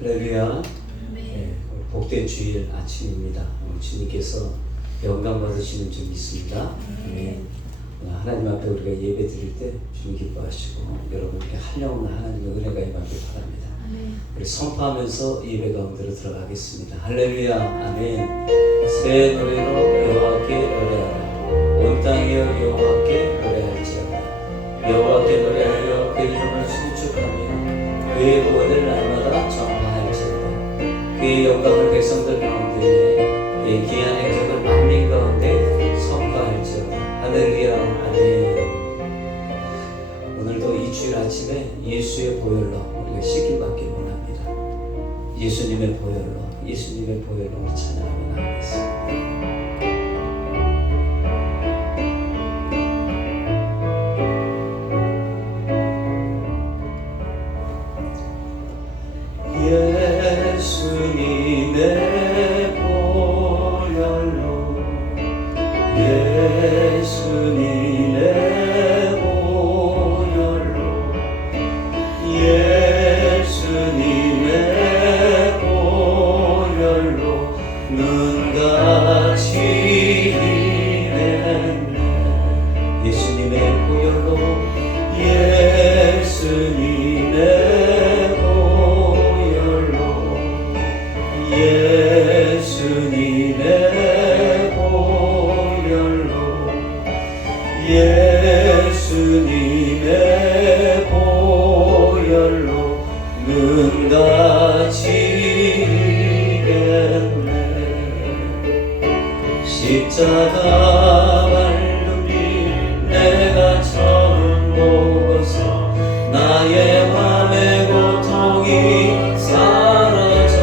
할렐루야. 네, 복된 주일 아침입니다. 주님께서 영광 받으시는 줄 믿습니다. 네. 하나님 앞에 우리가 예배 드릴 때 주님 기뻐하시고 여러분께 한영원 하나님의 은혜가 임하길 바랍니다. 우리 선포하면서 예배 가운데로 들어가겠습니다. 할렐루야. 아멘. 새 노래로 여호와께 노래하라. 온 땅이여 여호와께 노래할지어다. 여호와께 노래하여 그 이름을 송축하며 그의 구원을 날마다 전파할지어다. 그의 영광을 백성들 가운데 그의 귀한 행적을 만민 가운데 선포할지어다. 할렐루야. 아멘. 오늘도 이 주일 아침에 예수의 보혈로 우리가 씻김받길 원합니다. 예수님의 보혈로 우리 찬양하며 나가겠습니다. 예수님의 보혈로 예수님의 보혈로 예수님의 보혈로 눈같이 희했네. 예수님의 보혈로 예수님의 보혈로 예수님의 보혈로 예수님의 보혈로 눈같이 희겠네. 십자가 밟은 길 내가 처음 보고서 나의 맘의 고통이 사라져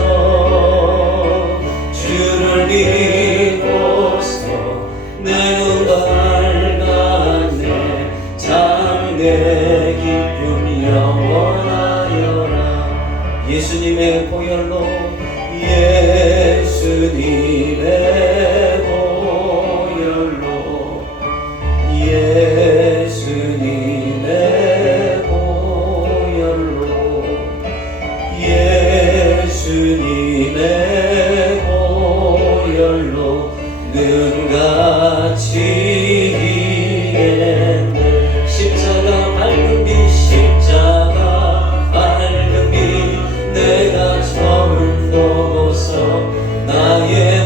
주를 믿고서 내 눈 밝았네. 장래 기쁨 영원하여라. 예수님의 보혈로 예수님의 보혈로 예수님의 보혈로 예수님의 보혈로 눈같이 희했네. 십자가 밟은 빛 내가 처음 보고서 나의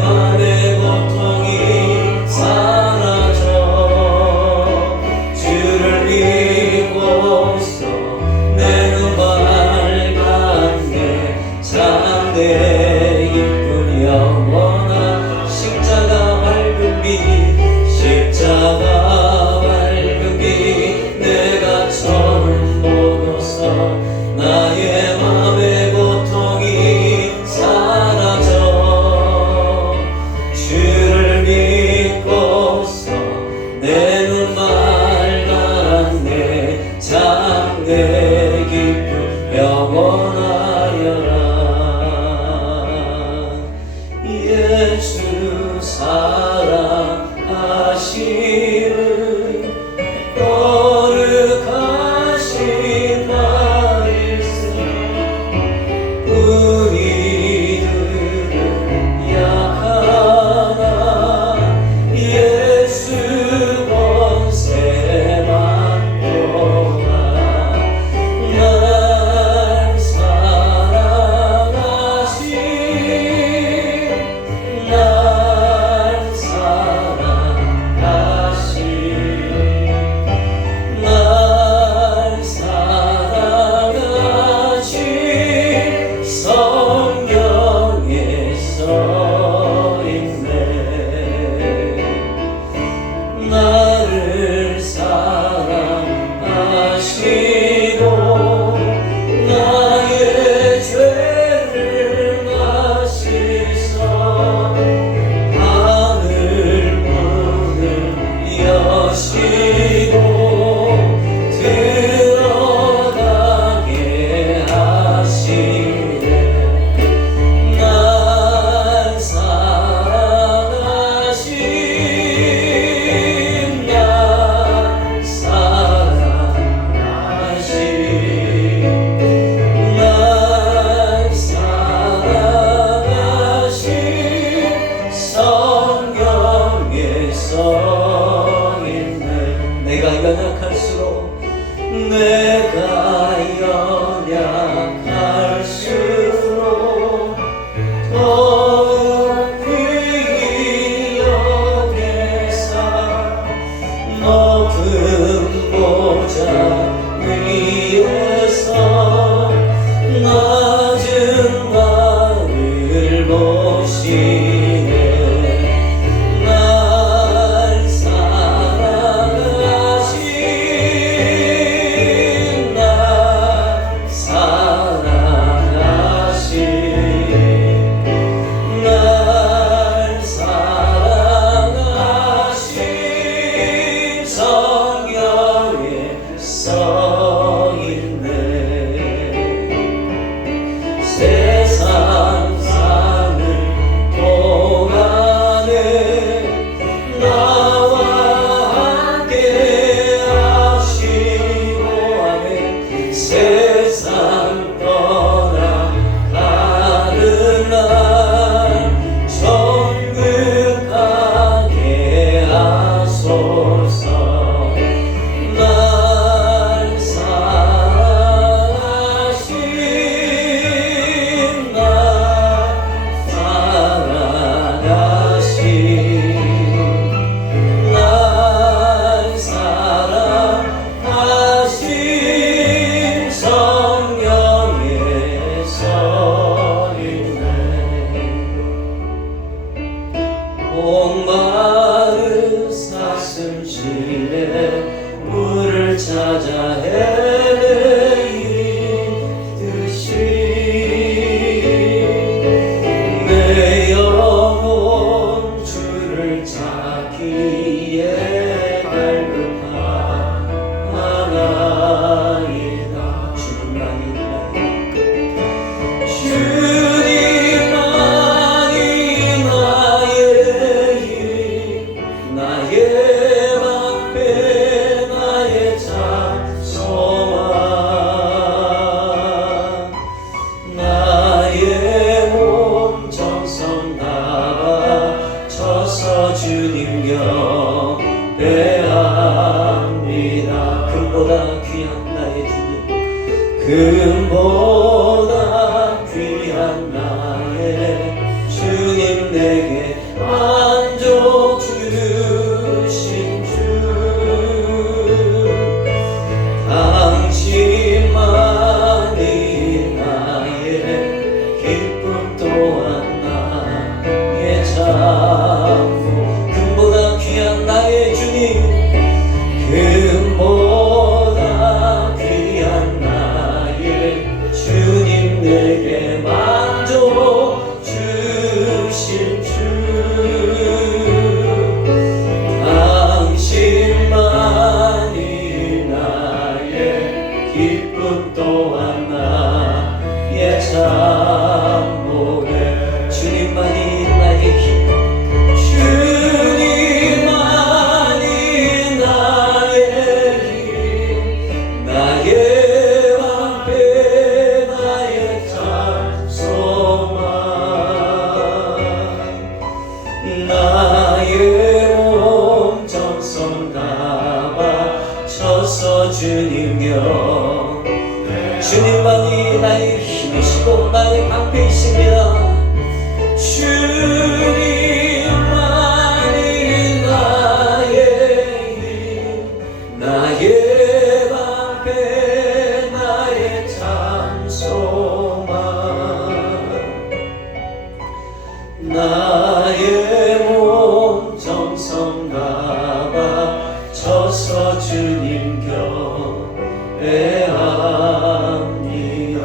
나의 참고해. 주님만이 나의 힘, 주님만이 나의 힘, 나의 방패, 나의 찬송아. 나의 몸 정성 다 바쳐서 주님여, 주님만이 나의 힘이시고 나의 방패이십니다. 주님만이 나의 힘, 나의 방패, 나의 찬송아. 나의 몸 정성 다 바쳐서 주님 곁에 합니다.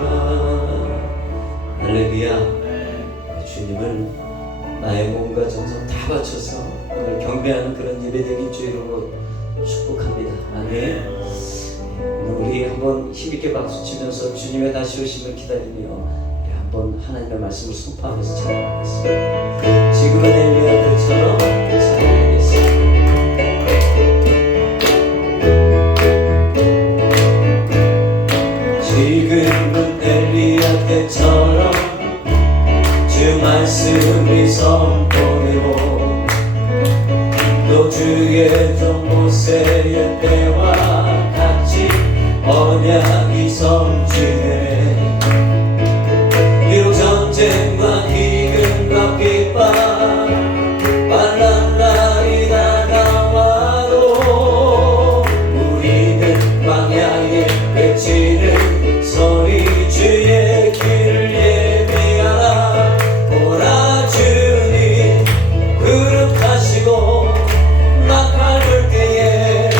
할렐루야. 주님을 나의 몸과 정성 다 바쳐서 오늘 경배하는 그런 예배되긴 주 이름으로 축복합니다. 아멘. 오늘 우리 한번 힘있게 박수 치면서 주님의 다시 오심을 기다리며 한번 하나님의 말씀을 선포하면서 찬양하겠습니다. 지금은 엘리야 때처럼 찬양하겠습니다. 지금은 엘리야 때처럼 주 말씀이 선포되고 또 주의 종 모세의 때와 같이 언약이 성취되네. 전쟁과 기근과 핍박 환난 날이 다가와도 우리는 광야에 외치는 소리 주의 길을 예비하라. 오라 주님 구름 타시고 나팔 불 때에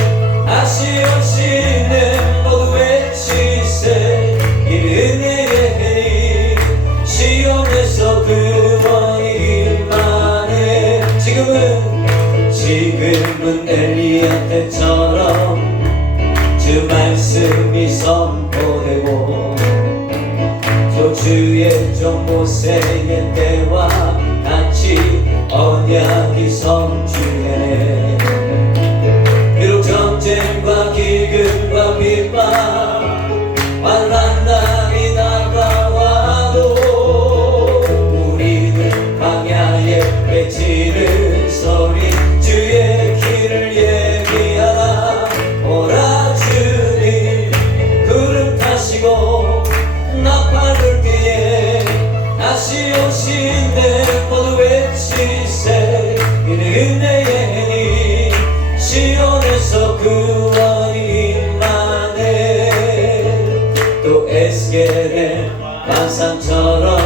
다시 오시는 모두 외치세. 이 은혜의 시온에서 그원이 임하네. 지금은 엘리야 때처럼 주 말씀이 선포되고 또 주의 종 모세의 때와 같이 언약이 성취되네. 비록 전쟁과 기근과 핍박 환난 날이 다가와도 우리는 광야에 외치는 소리 주의 길을 예비하라. 오라 주님 구름 타시고 나팔 불 때에 다시 오시네. 모두 외치세. 이는 은혜의 해니 시온에서 구원이 임하네. 또 에스겔의 환상처럼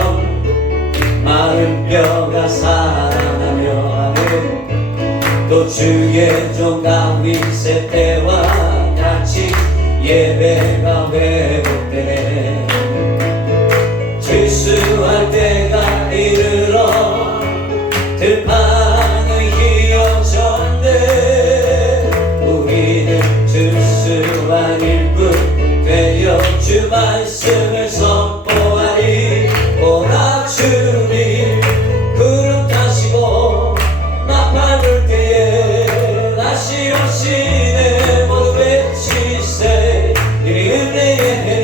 마른 뼈가 살아나며 하는 또 주의 종 다윗의 때와 같이 예배가 회복되네. 출수할 때가 이르러 들판은 휘어졌네. 우리는 출수한 일꾼 되어 주 말씀을 선포하리. 오라 주님 구름 타시고 나팔 불 때에 다시 오시네. 모두 외치세. 이리 은혜의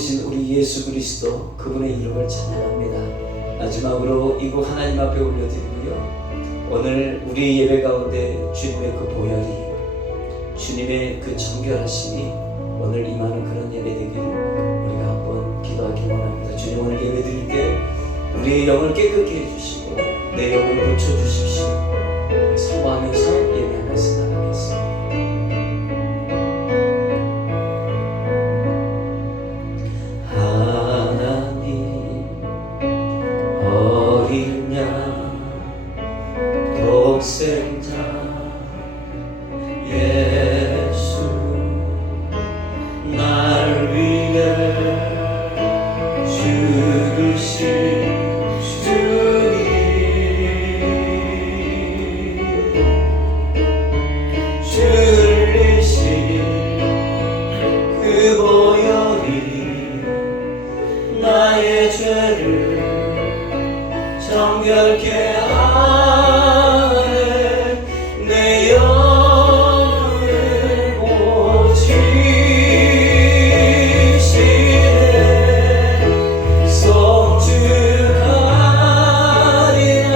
오신 우리 예수 그리스도 그분의 이름을 찬양합니다. 마지막으로 이곡 하나님 앞에 올려드리고요. 오늘 우리 예배 가운데 주님의 그 보혈이, 주님의 그 정결하심이 오늘 임하는 그런 예배 되기를 우리가 한번 기도하기 원합니다. 주님, 오늘 예배 드릴 때 우리의 영을 깨끗게 해주시고 내 영을 고쳐주십시오. 사모하면서 예배하면서 나가겠습니다. 하나님 어린 양 독생자 예수 날 위해 죽으신 나의 죄를 정결케 하네. 내 영을 고치시네. 송축하리라.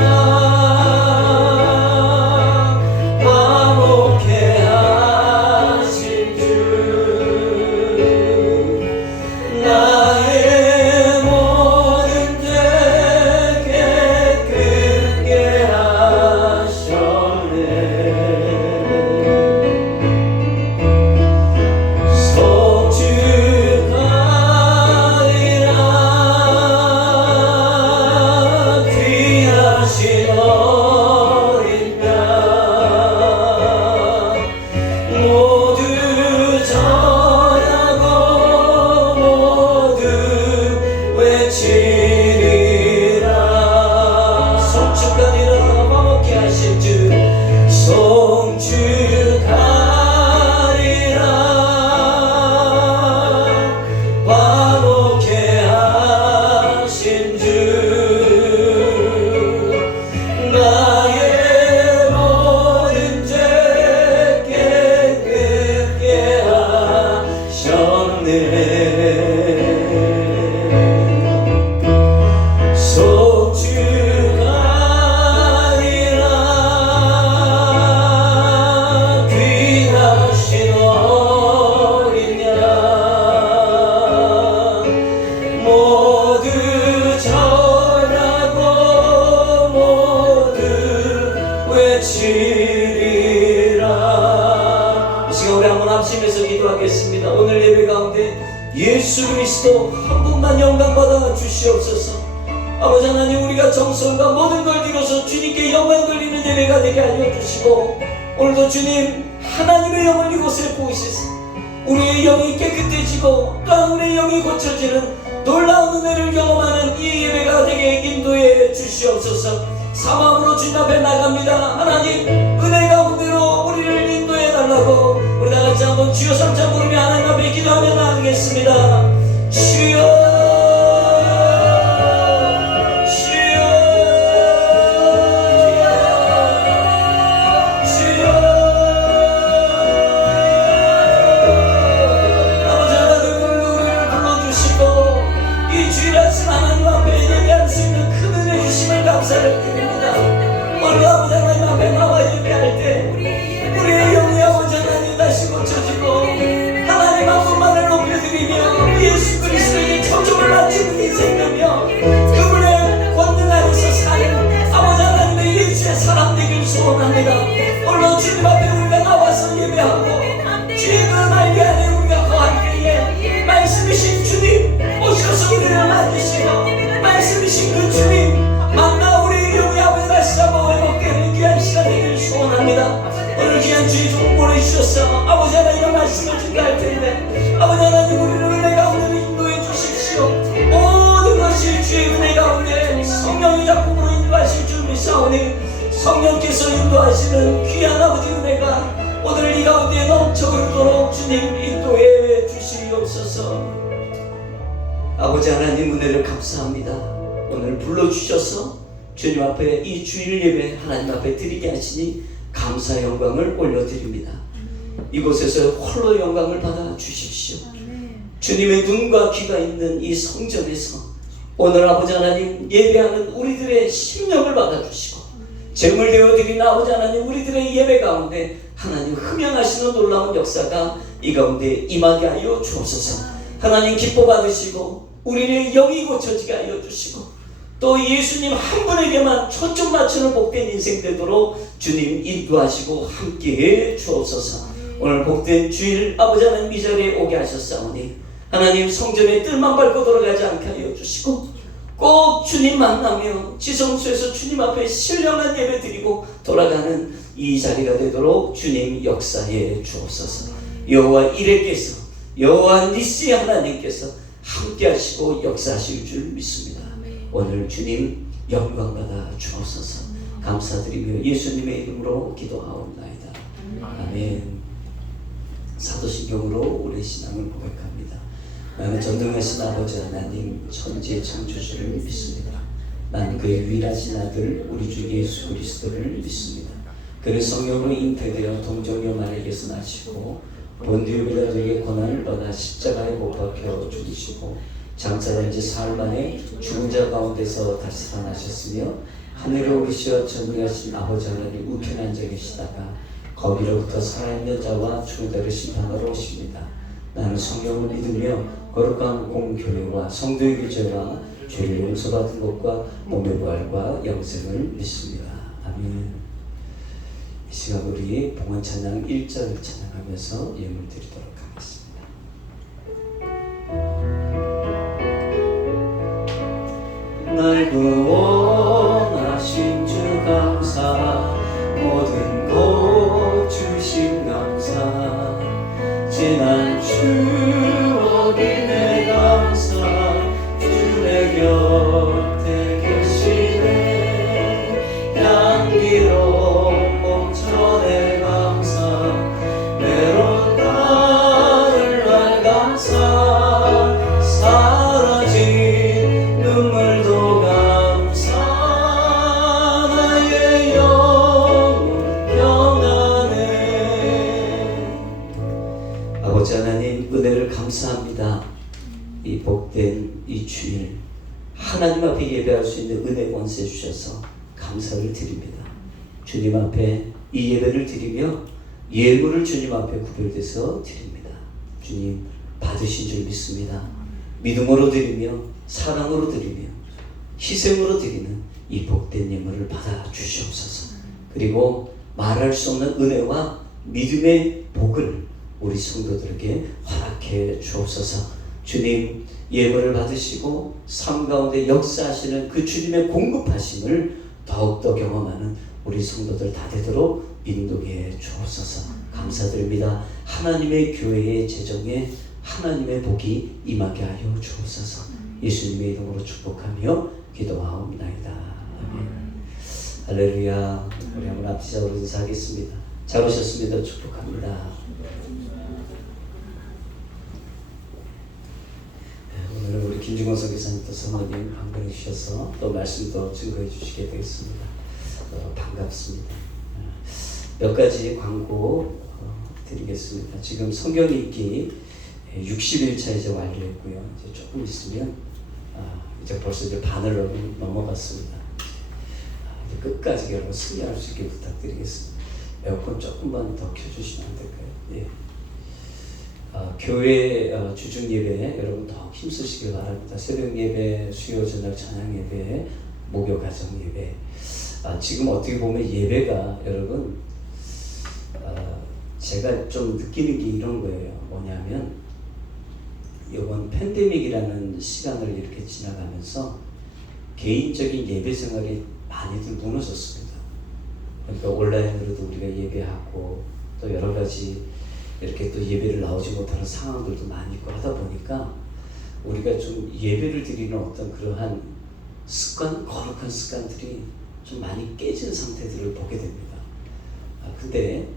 화목케 하신 주 나의 기도하겠습니다. 오늘 예배 가운데 예수 그리스도 한 분만 영광받아 주시옵소서. 아버지 하나님, 우리가 정성과 모든 걸 들어서 주님께 영광 돌리는 예배가 되게 하여 주시고, 오늘도 주님 하나님의 영을 이곳에 보이시사 우리의 영이 깨끗해지고 또한 우리의 영이 고쳐지는 놀라운 은혜를 경험하는 이 예배가 되게 인도해 주시옵소서. 사망으로 주님 앞에 나갑니다. 하나님, 은혜 가운데로 우리를 인도해 달라고 우리 다같이 한번 주여 삼자 부르며 하나님 앞에 기도하며 나가겠습니다. 주여, 감사를 드립니다. 오늘 아버지 하나님 앞에 나와 예배할 때 우리의 영이 아버지 하나님 다시 고쳐지고 하나님 한 분만을 높여드리며 예수 그리스도에게 초점을 맞추는 인생 되며 그분의 권능 안에서 사는 아버지 하나님의 예수의 사람 되길 소원합니다. 오늘 주님 앞에 우리가 나와서 예배하고 주의 그 날개 안에 우리가 거할 때에 말씀이신 주님 오셔서 우리를 만드시고 말씀이신 그 주님 만나 우리 영의 아버지 다시 한번 회복되는 귀한 시간 되기를 소원합니다. 오늘 귀한 주의 좀 보내주셔서 아버지 하나님의 말씀을 준다 할 텐데 아버지 하나님, 우리를 은혜 가운데 인도해 주십시오. 모든 것이 주의 은혜 가운데 성령의 작품으로 인도하실 줄 믿사오니 성령께서 인도하시는 귀한 아버지 은혜가 오늘 이 가운데 넘쳐 흐르도록 주님 인도해 주시옵소서. 아버지 하나님, 은혜를 감사합니다. 오늘 불러주셔서 주님 앞에 이 주일 예배 하나님 앞에 드리게 하시니 감사 영광을 올려드립니다. 이곳에서 홀로 영광을 받아 주십시오. 주님의 눈과 귀가 있는 이 성전에서 오늘 아버지 하나님 예배하는 우리들의 심령을 받아주시고 제물 되어드린 아버지 하나님 우리들의 예배 가운데 하나님 흠양하시는 놀라운 역사가 이 가운데 임하게 하여 주옵소서. 하나님 기뻐 받으시고 우리의 영이 고쳐지게 하여 주시고 또 예수님 한 분에게만 초점 맞추는 복된 인생 되도록 주님 인도하시고 함께해 주옵소서. 오늘 복된 주일 아버지 하나님 이 자리에 오게 하셨사오니 하나님 성전의 뜰만 밟고 돌아가지 않게 하여 주시고 꼭 주님 만나며 지성소에서 주님 앞에 신령한 예배 드리고 돌아가는 이 자리가 되도록 주님 역사해 주옵소서. 여호와 이레께서 여호와 니시 하나님께서 함께 하시고 역사하실 줄 믿습니다. 오늘 주님 영광 받아 주옵소서. 감사드리며 예수님의 이름으로 기도하옵나이다. 아멘. 사도신경으로 우리의 신앙을 고백합니다. 나는 전능하신 아버지 하나님 천지의 창조주를 믿습니다. 나는 그의 유일하신 아들 우리 주 예수 그리스도를 믿습니다. 그는 성령으로 잉태되어 동정녀 마리아에게서 나시고 본디오 빌라도에게 고난을 받아 십자가에 못 박혀 죽으시고 장사된 지 사흘 만에 죽은 자 가운데서 다시 살아나셨으며 하늘에 오르시어 전능하신 아버지 하나님 우편에 앉아 계시다가 거기로부터 살아있는 자와 죽은 자를 심판하러 오십니다. 나는 성경을 믿으며 거룩한 공교회와 성도의 교제와 죄를 용서받은 것과 몸의 부활과 영생을 믿습니다. 아멘. 이 시간 우리 봉헌 찬양 1절을 찬양하면서 예물 드리도록 하겠습니다. 날 구원하신 주 감사 모든 것 주신 감사 지난 추억이 내 감사 주의 곁에 계시네 향기로운 목전의 감사 외로운 나를 날 감사 사라진 눈물도 감사 나의 영혼 평안해. 아버지 하나님 은혜를 감사합니다. 이 복된 이 주일 하나님 앞에 예배할 수 있는 은혜 권세 주셔서 감사를 드립니다. 주님 앞에 이 예배를 드리며 예물을 주님 앞에 구별돼서 드립니다. 주님 받으신 줄 믿습니다. 믿음으로 드리며 사랑으로 드리며 희생으로 드리는 이 복된 예물을 받아 주시옵소서. 그리고 말할 수 없는 은혜와 믿음의 복을 우리 성도들에게 허락해 주옵소서. 주님 예물을 받으시고 삶 가운데 역사하시는 그 주님의 공급하심을 더욱더 경험하는 우리 성도들 다 되도록 인도해 주옵소서. 감사드립니다. 하나님의 교회의 재정에 하나님의 복이 임하게 하여 주옵소서. 예수님의 이름으로 축복하며 기도하옵나이다. 아멘. 할렐루야. 우리 한번 앞뒤적으로 인사하겠습니다. 잘 오셨습니다. 축복합니다. 오늘 우리 김중원 선교사님 또 성모님 방문해 주셔서 또 말씀도 증거해 주시게 되겠습니다. 반갑습니다. 몇 가지 광고 드리겠습니다. 지금 성경 읽기 60일차 이제 완료했고요. 이제 조금 있으면 이제 벌써 이제 반을 넘어갔습니다. 이제 끝까지 여러분 승리할 수 있게 부탁드리겠습니다. 에어컨 조금만 더 켜주시면 안 될까요? 예. 교회 주중 예배 여러분 더 힘쓰시길 바랍니다. 새벽 예배, 수요 저녁 찬양 예배, 목요 가정 예배. 지금 어떻게 보면 예배가 여러분 제가 좀 느끼는 게 이런 거예요. 뭐냐면 이번 팬데믹이라는 시간을 이렇게 지나가면서 개인적인 예배 생활이 많이들 무너졌습니다. 그러니까 온라인으로도 우리가 예배하고 또 여러 가지 이렇게 또 예배를 나오지 못하는 상황들도 많이 있고 하다 보니까 우리가 좀 예배를 드리는 어떤 그러한 습관, 거룩한 습관들이 좀 많이 깨진 상태들을 보게 됩니다. 근데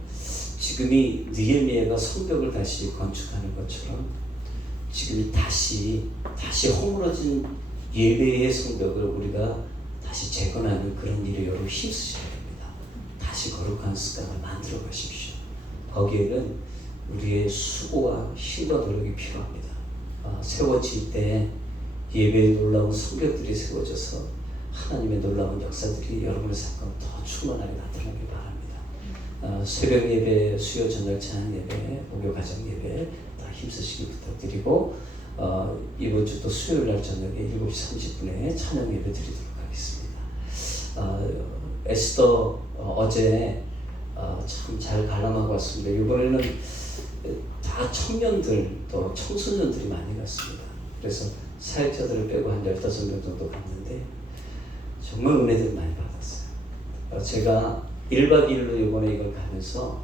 지금이 느헤미야가 성벽을 다시 건축하는 것처럼 지금이 다시 허물어진 예배의 성벽을 우리가 다시 재건하는 그런 일에 여러분 힘쓰셔야 됩니다. 다시 거룩한 습관을 만들어 가십시오. 거기에는 우리의 수고와 힘과 노력이 필요합니다. 세워질 때 예배의 놀라운 성벽들이 세워져서 하나님의 놀라운 역사들이 여러분의 삶 가운데 더 충만하게 나타나길 바랍니다. 새벽 예배, 수요 저녁 찬양 예배, 목요 가정 예배 다 힘쓰시기 부탁드리고 이번 주 또 수요일 날 저녁에 7시 30분에 찬양 예배 드리도록 하겠습니다. 에스더 어제 참 잘 관람하고 왔습니다. 이번에는 다 청년들 또 청소년들이 많이 갔습니다. 그래서 사역자들을 빼고 한 15명 정도 갔는데 정말 은혜들 많이 받았어요. 제가 1박 2일로 이번에 이걸 가면서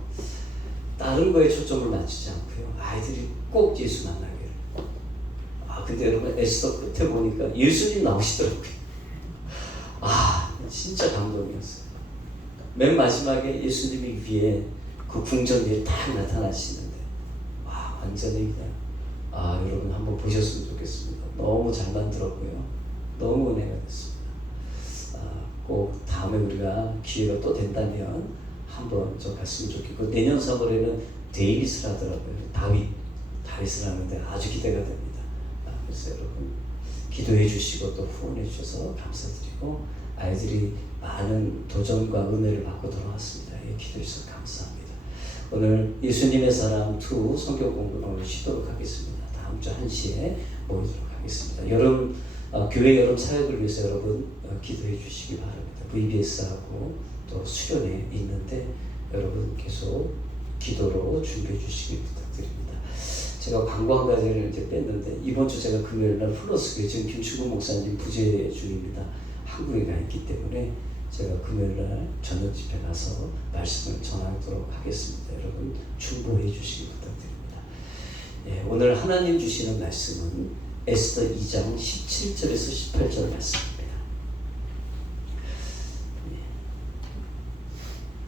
다른 거에 초점을 맞추지 않고요. 아이들이 꼭 예수 만나기를. 근데 여러분 에스더 끝에 보니까 예수님 나오시더라고요. 진짜 감동이었어요. 맨 마지막에 예수님이 위에 그 궁전 위에 딱 나타나시는데 완전히 그냥 여러분 한번 보셨으면 좋겠습니다. 너무 잘 만들었고요. 너무 은혜가 됐습니다. 꼭 다음에 우리가 기회가 또 된다면 한번 좀 갔으면 좋겠고 내년 3월에는 데이빗을 하더라고요. 다윗을 하는데 아주 기대가 됩니다. 그래서 여러분 기도해 주시고 또 후원해 주셔서 감사드리고 아이들이 많은 도전과 은혜를 받고 돌아왔습니다. 기도해 주셔서 감사합니다. 오늘 예수님의 사랑 2 성경 공부를 오늘 쉬도록 하겠습니다. 다음 주 1시에 모이도록 하겠습니다. 교회 여름 사역을 위해서 여러분 기도해 주시기 바랍니다. VBS하고 또 수련회 있는데 여러분 계속 기도로 준비해 주시기 부탁드립니다. 제가 광고 한 가지를 이제 뺐는데 이번 주 제가 금요일 날 플러스교회 지금 김충구 목사님 부재 중입니다. 한국에 가 있기 때문에 제가 금요일 날 저녁 집에 가서 말씀을 전하도록 하겠습니다. 여러분 충고해 주시기 부탁드립니다. 오늘 하나님 주시는 말씀은 에스더 2장 17절에서 18절 말씀입니다.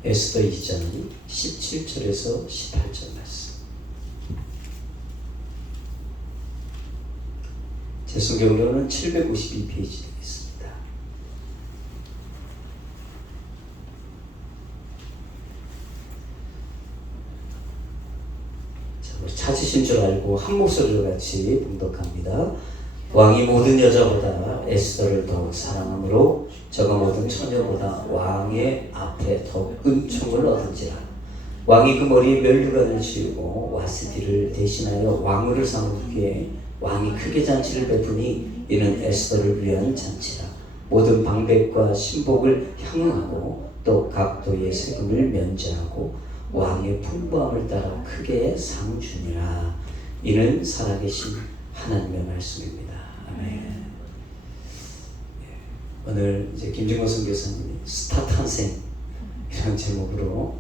에스더 2장 17절에서 18절 말씀. 제 성경으로는 752페이지 되겠습니다. 찾으신 줄 알고 한 목소리로 같이 봉독합니다. 왕이 모든 여자보다 에스더를 더욱 사랑하므로 저가 모든 처녀보다 왕의 앞에 더욱 은총을 얻은지라. 왕이 그 머리에 면류관을 씌우고 와스디를 대신하여 왕후를 삼기에 왕이 크게 잔치를 베푸니 이는 에스더를 위한 잔치라. 모든 방백과 신복을 향응하고 또 각도의 세금을 면제하고 왕의 풍부함을 따라 크게 상 주니라. 이는 살아계신 하나님의 말씀입니다. 아멘. 오늘 이제 김진권 선교사님이 스타 탄생 이런 제목으로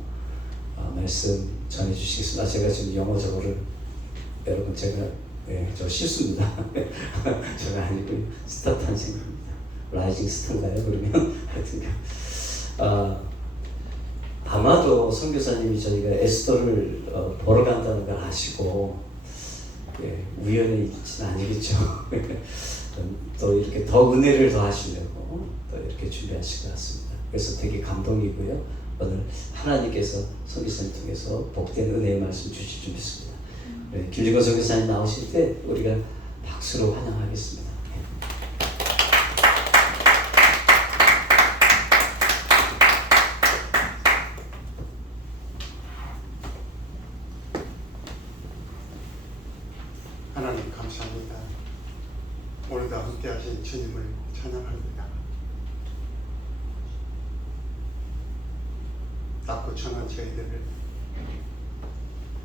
말씀 전해주시겠습니다. 제가 지금 영어적어를 여러분 제가 저 실수입니다. 제가 아니고 스타 탄생입니다. 라이징 스타인가요? 그러면 하여튼 아마도 선교사님이 저희가 에스더를 보러 간다는 걸 아시고 우연히 있지는 아니겠죠. 또 이렇게 더 은혜를 더하시려고 또 이렇게 준비하신 것 같습니다. 그래서 되게 감동이고요. 오늘 하나님께서 선교사님 통해서 복된 은혜의 말씀 주실 줄 믿습니다. 김진권 선교사님 나오실 때 우리가 박수로 환영하겠습니다. 하나님 감사합니다. 오늘도 함께 하신 주님을 찬양합니다. 낮고 천한 저희들을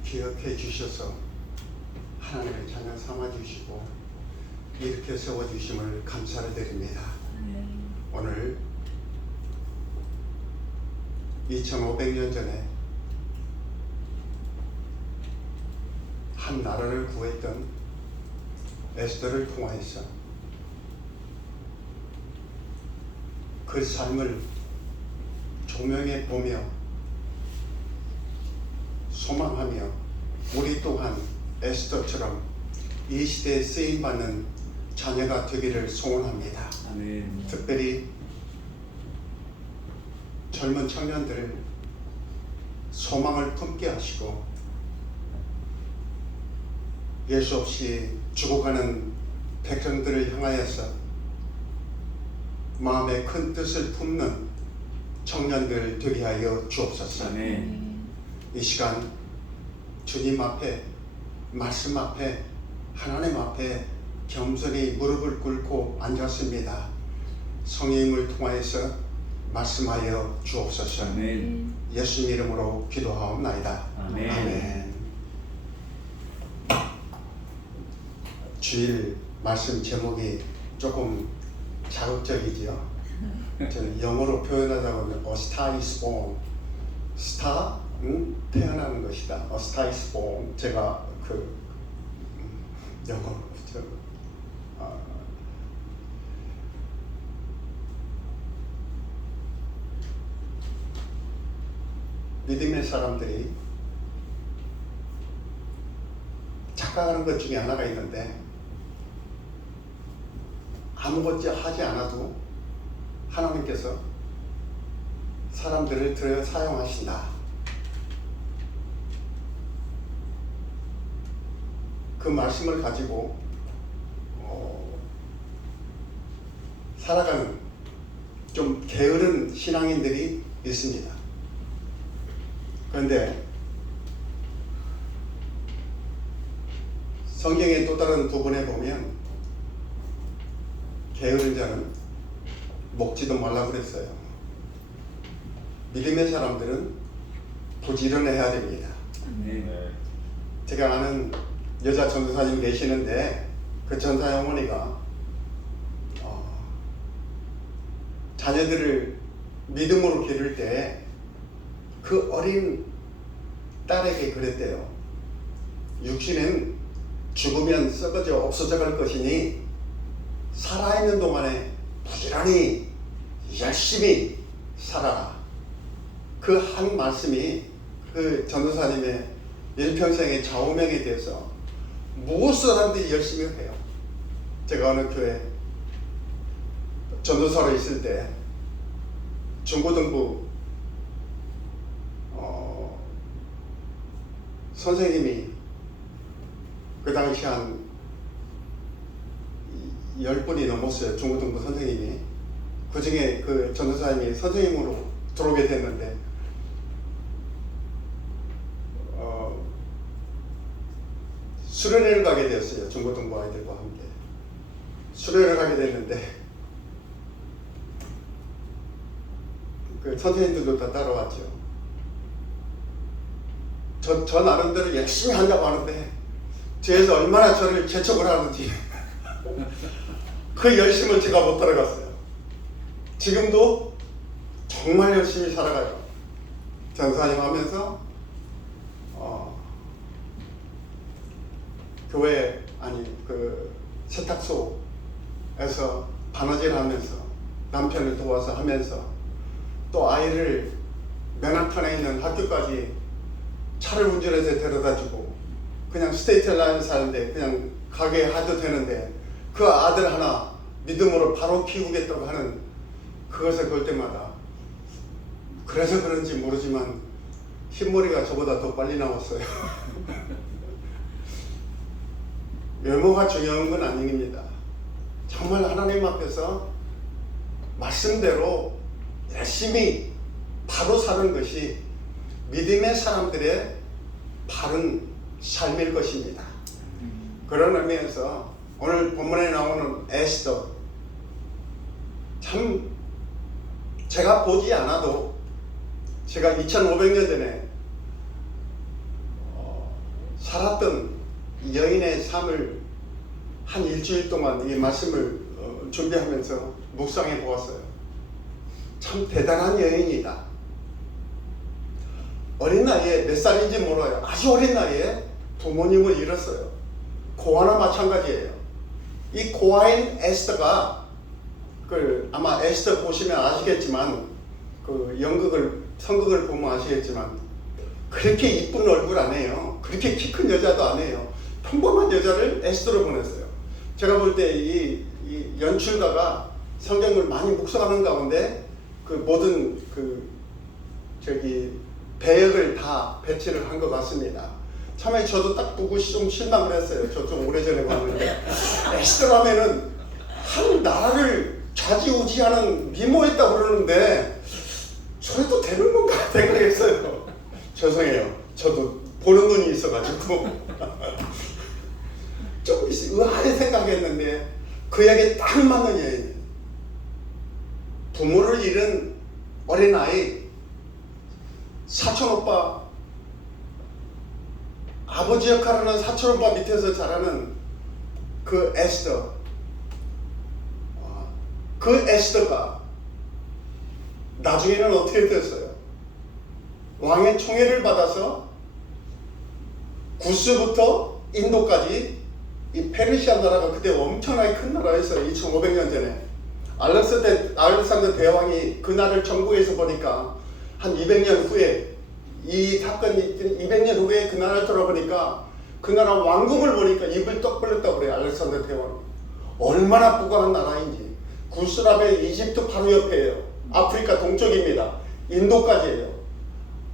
기억해 주셔서 하나님의 자녀 삼아 주시고 이렇게 세워 주심을 감사를 드립니다. 오늘 2500년 전에 한 나라를 구했던 에스더를 통하여서 그 삶을 조명해 보며 소망하며 우리 또한 에스더처럼 이 시대에 쓰임받는 자녀가 되기를 소원합니다. 아멘. 특별히 젊은 청년들을 소망을 품게 하시고 예수 없이 죽어가는 백성들을 향하여서 마음에 큰 뜻을 품는 청년들 되게 하여 주옵소서. 아멘. 이 시간 주님 앞에, 말씀 앞에, 하나님 앞에 겸손히 무릎을 꿇고 앉았습니다. 성령님을 통하여서 말씀하여 주옵소서. 아멘. 예수님 이름으로 기도하옵나이다. 아멘. 아멘. 주일 말씀 제목이 조금 자극적이지요. 저는 영어로 표현하자면 A star is born. 스타, 태어나는 것이다. A star is born. 제가 영어로 믿음의 사람들이 착각하는 것 중에 하나가 있는데, 아무것도 하지 않아도 하나님께서 사람들을 들여 사용하신다. 그 말씀을 가지고 살아가는 좀 게으른 신앙인들이 있습니다. 그런데 성경의 또 다른 부분에 보면 게으른 자는 먹지도 말라고 그랬어요. 믿음의 사람들은 부지런해야 됩니다. 아멘. 제가 아는 여자 전도사님 계시는데, 그 전사의 어머니가 자녀들을 믿음으로 기를 때 그 어린 딸에게 그랬대요. 육신은 죽으면 썩어져 없어져 갈 것이니 살아있는 동안에 부지런히 열심히 살아라. 그 한 말씀이 그 전도사님의 일평생의 좌우명이 돼서 무엇을 하든지 열심히 해요. 제가 어느 교회 전도사로 있을 때 중고등부 선생님이 그 당시 한 10분이 넘었어요. 중고등부 선생님이. 그 중에 그 전도사님이 선생님으로 들어오게 됐는데, 수련회를 가게 되었어요. 중고등부 아이들과 함께 수련회를 가게 됐는데, 그 선생님들도 다 따라왔죠. 저 나름대로 열심히 한다고 하는데 뒤에서 얼마나 저를 재촉을 하는지 그 열심을 제가 못 따라갔어요. 지금도 정말 열심히 살아가요. 전사님 하면서 교회 그 세탁소에서 바느질 하면서 남편을 도와서 하면서, 또 아이를 맨하탄에 있는 학교까지 차를 운전해서 데려다주고, 그냥 스테이트 라인 사는데 그냥 가게 해도 되는데 그 아들 하나 믿음으로 바로 키우겠다고 하는 그것을 볼 때마다, 그래서 그런지 모르지만 흰머리가 저보다 더 빨리 나왔어요. 외모가 중요한 건 아닙니다. 정말 하나님 앞에서 말씀대로 열심히 바로 사는 것이 믿음의 사람들의 바른 삶일 것입니다. 그런 의미에서 오늘 본문에 나오는 에스더, 참 제가 보지 않아도 제가 2500년 전에 살았던 여인의 삶을 한 일주일 동안 이 말씀을 준비하면서 묵상해 보았어요. 참 대단한 여인이다. 어린 나이에 몇 살인지 몰라요. 아주 어린 나이에 부모님을 잃었어요. 고아나 마찬가지예요. 이 고아인 에스더가 아마 에스더 보시면 아시겠지만, 그 선극을 보면 아시겠지만, 그렇게 이쁜 얼굴 안 해요. 그렇게 키 큰 여자도 안 해요. 평범한 여자를 에스더로 보냈어요. 제가 볼 때 이 연출가가 성경을 많이 묵상하는 가운데 그 모든 배역을 다 배치를 한 것 같습니다. 처음에 저도 딱 보고 좀 실망을 했어요. 저 좀 오래전에 봤는데 에스더라면은 한 나라를 좌지우지하는 미모였다고 그러는데 저래도 되는 건가 생각했어요. 죄송해요. 저도 보는 눈이 있어가지고 좀 의아하게 생각했는데 그에게 딱 맞는 여인. 부모를 잃은 어린아이, 사촌오빠, 아버지 역할을 하는 사촌오빠 밑에서 자라는 그 에스더. 그 에스더가 나중에는 어떻게 됐어요? 왕의 총애를 받아서 구스부터 인도까지 이 페르시아 나라가 그때 엄청나게 큰 나라였어요. 2500년 전에 알렉산더 대왕이 그 나라를 정복해서 보니까 한 200년 후에 이 사건이 200년 후에 그 나라를 돌아보니까 그 나라 왕궁을 보니까 입을 떡 벌렸다고 그래요. 알렉산더 대왕이 얼마나 부강한 나라인지. 구스라면 이집트 바로 옆에요. 아프리카 동쪽입니다. 인도까지예요.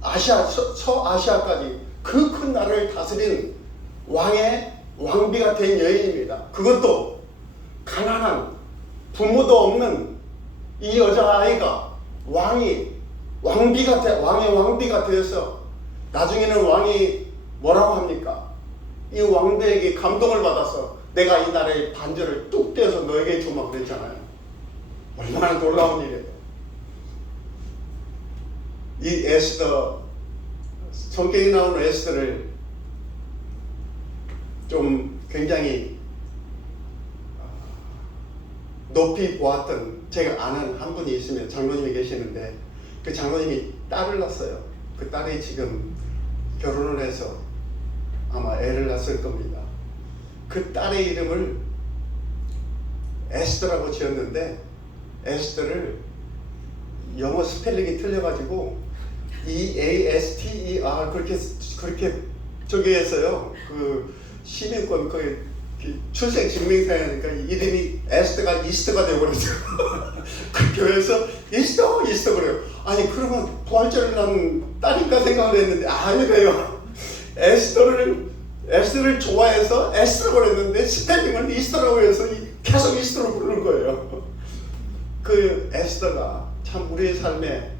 아시아, 서아시아까지 그 큰 나라를 다스린 왕비가 된 여인입니다. 그것도 가난한 부모도 없는 이 여자아이가 왕의 왕비가 되어서 나중에는 왕이 뭐라고 합니까? 이 왕비에게 감동을 받아서 내가 이 나라의 반절을 뚝 떼어서 너에게 주마 그랬잖아요. 얼마나 놀라운 일이에요. 이 에스더, 성경에 나오는 에스더를 좀 굉장히 높이 보았던 제가 아는 한 분이 있으면 장로님이 계시는데 그 장로님이 딸을 낳았어요. 그 딸이 지금 결혼을 해서 아마 애를 낳았을 겁니다. 그 딸의 이름을 에스더라고 지었는데 에스더를 영어 스펠링이 틀려가지고 EASTER 그렇게 저기 했어요. 그 시민권 거기 출생 증명서니까 이름이 에스더가 이스터가 되어버렸어요. 그 교회에서 이스터 그래요. 아니 그러면 부활절을 낳은 딸인가 생각을 했는데 아니래요. 에스더를 좋아해서 에스더라고 했는데 스펠링을 이스터라고 해서 계속 이스터로 부르는 거예요. 그 에스더가 참 우리의 삶에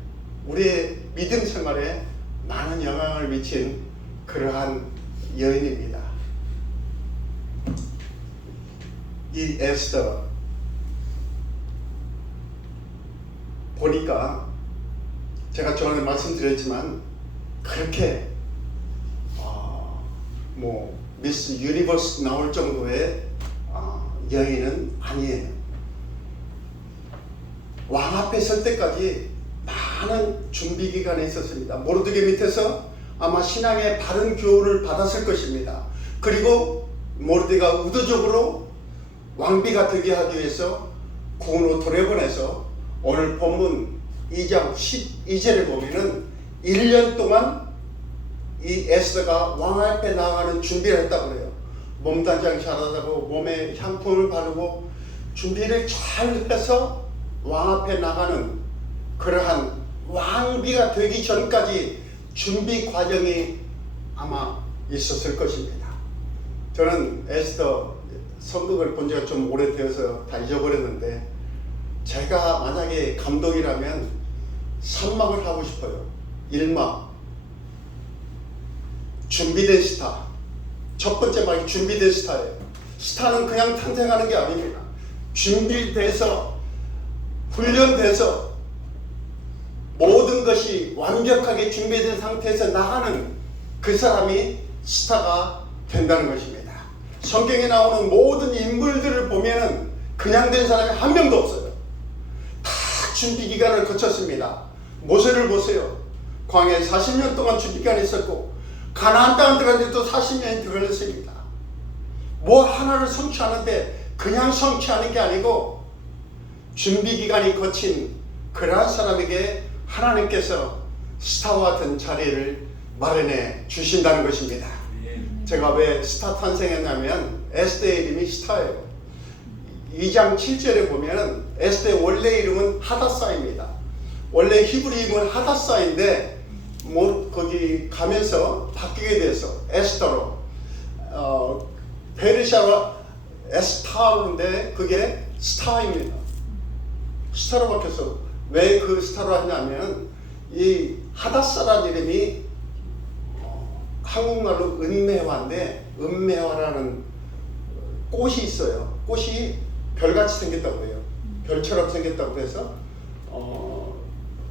우리의 믿음 생활에 많은 영향을 미친 그러한 여인입니다. 이 에스더 보니까 제가 전에 말씀드렸지만 그렇게 미스 유니버스 나올 정도의 여인은 아니에요. 왕 앞에 설 때까지 많은 준비 기간이 있었습니다. 모르드게 밑에서 아마 신앙의 바른 교훈을 받았을 것입니다. 그리고 모르드게가 의도적으로 왕비가 되게 하기 위해서 군으로 돌려보내서 오늘 본문 2장 12절을 보면은 1년 동안 이 에스더가 왕 앞에 나가는 준비를 했다고 그래요. 몸단장 잘하고 몸에 향품을 바르고 준비를 잘 해서 왕 앞에 나가는 그러한 왕비가 되기 전까지 준비 과정이 아마 있었을 것입니다. 저는 에스더 성극을 본 지가 좀 오래되어서 다 잊어버렸는데 제가 만약에 감독이라면 3막을 하고 싶어요. 1막 준비된 스타. 첫 번째 막이 준비된 스타예요. 스타는 그냥 탄생하는 게 아닙니다. 준비돼서 훈련돼서 모든 것이 완벽하게 준비된 상태에서 나가는 그 사람이 스타가 된다는 것입니다. 성경에 나오는 모든 인물들을 보면은 그냥 된 사람이 한 명도 없어요. 다 준비 기간을 거쳤습니다. 모세를 보세요. 광야에 40년 동안 준비 기간이 있었고 가나안 땅 들어가는데 또 40년이 들어갔습니다. 뭐 하나를 성취하는데 그냥 성취하는 게 아니고 준비 기간이 거친 그러한 사람에게 하나님께서 스타와 같은 자리를 마련해 주신다는 것입니다. 제가 왜 스타 탄생했냐면 에스더의 이름이 스타예요. 2장 7절에 보면 에스더의 원래 이름은 하다사입니다. 원래 히브리 이름은 하다사인데 거기 가면서 바뀌게 돼서 에스더로 페르시아가 에스타로인데 그게 스타입니다. 스타로 바뀌어서 왜 그 스타로 하냐면 이 하닷사라는 이름이 한국말로 은매화인데 은매화라는 꽃이 있어요. 꽃이 별같이 생겼다고 해요. 별처럼 생겼다고 해서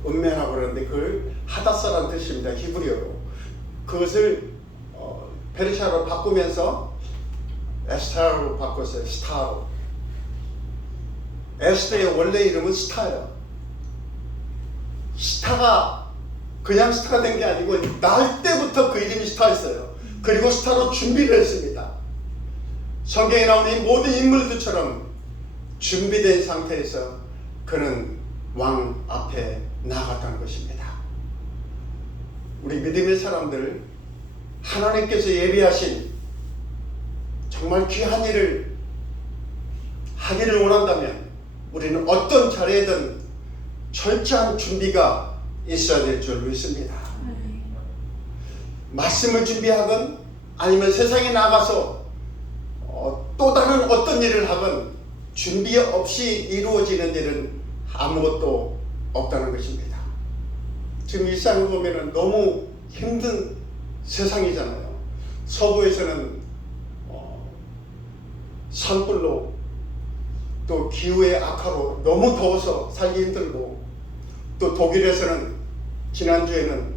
은매라고 그러는데 그걸 하닷사라는 뜻입니다. 히브리어로. 그것을 페르시아로 바꾸면서 에스타로 바꿨어요. 스타로. 에스더의 원래 이름은 스타예요. 스타가 그냥 스타가 된 게 아니고 날 때부터 그 이름이 스타였어요. 그리고 스타로 준비를 했습니다. 성경에 나오는 이 모든 인물들처럼 준비된 상태에서 그는 왕 앞에 나아갔다는 것입니다. 우리 믿음의 사람들, 하나님께서 예비하신 정말 귀한 일을 하기를 원한다면 우리는 어떤 자리에든 철저한 준비가 있어야 될 줄 믿습니다. 말씀을 준비하건 아니면 세상에 나가서 또 다른 어떤 일을 하건 준비 없이 이루어지는 일은 아무것도 없다는 것입니다. 지금 일상을 보면 너무 힘든 세상이잖아요. 서부에서는 산불로 또 기후의 악화로 너무 더워서 살기 힘들고 또 독일에서는 지난주에는